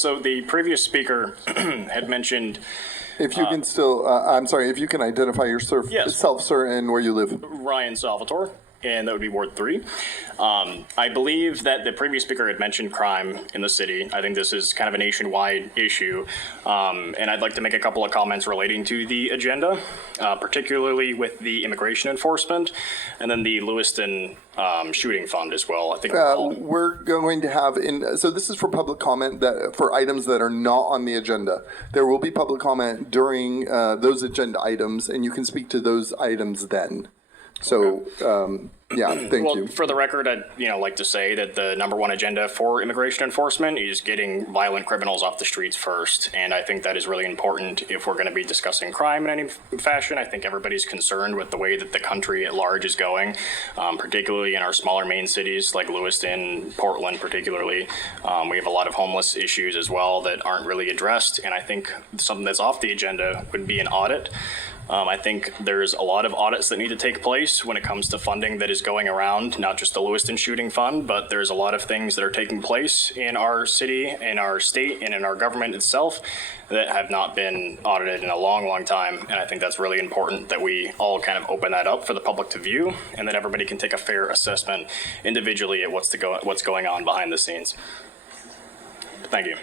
So the previous speaker had mentioned. If you can still, I'm sorry, if you can identify yourself, Yes. sir, and where you live. Ryan Salvatore, and that would be Ward 3. I believe that the previous speaker had mentioned crime in the city. I think this is kind of a nationwide issue, and I'd like to make a couple of comments relating to the agenda, particularly with the immigration enforcement, and then the Lewiston shooting fund as well. I think We're going to have, so this is for public comment for items that are not on the agenda. There will be public comment during those agenda items, and you can speak to those items then. So, thank you. For the record, I'd like to say that the number one agenda for immigration enforcement is getting violent criminals off the streets first, and I think that is really important if we're going to be discussing crime in any fashion. I think everybody's concerned with the way that the country at large is going, particularly in our smaller main cities like Lewiston, Portland particularly. We have a lot of homeless issues as well that aren't really addressed, and I think something that's off the agenda would be an audit. I think there's a lot of audits that need to take place when it comes to funding that is going around, not just the Lewiston Shooting Fund, but there's a lot of things that are taking place in our city, in our state, and in our government itself that have not been audited in a long, long time. And I think that's really important that we all kind of open that up for the public to view, and that everybody can take a fair assessment individually at what's going on behind the scenes. Thank you.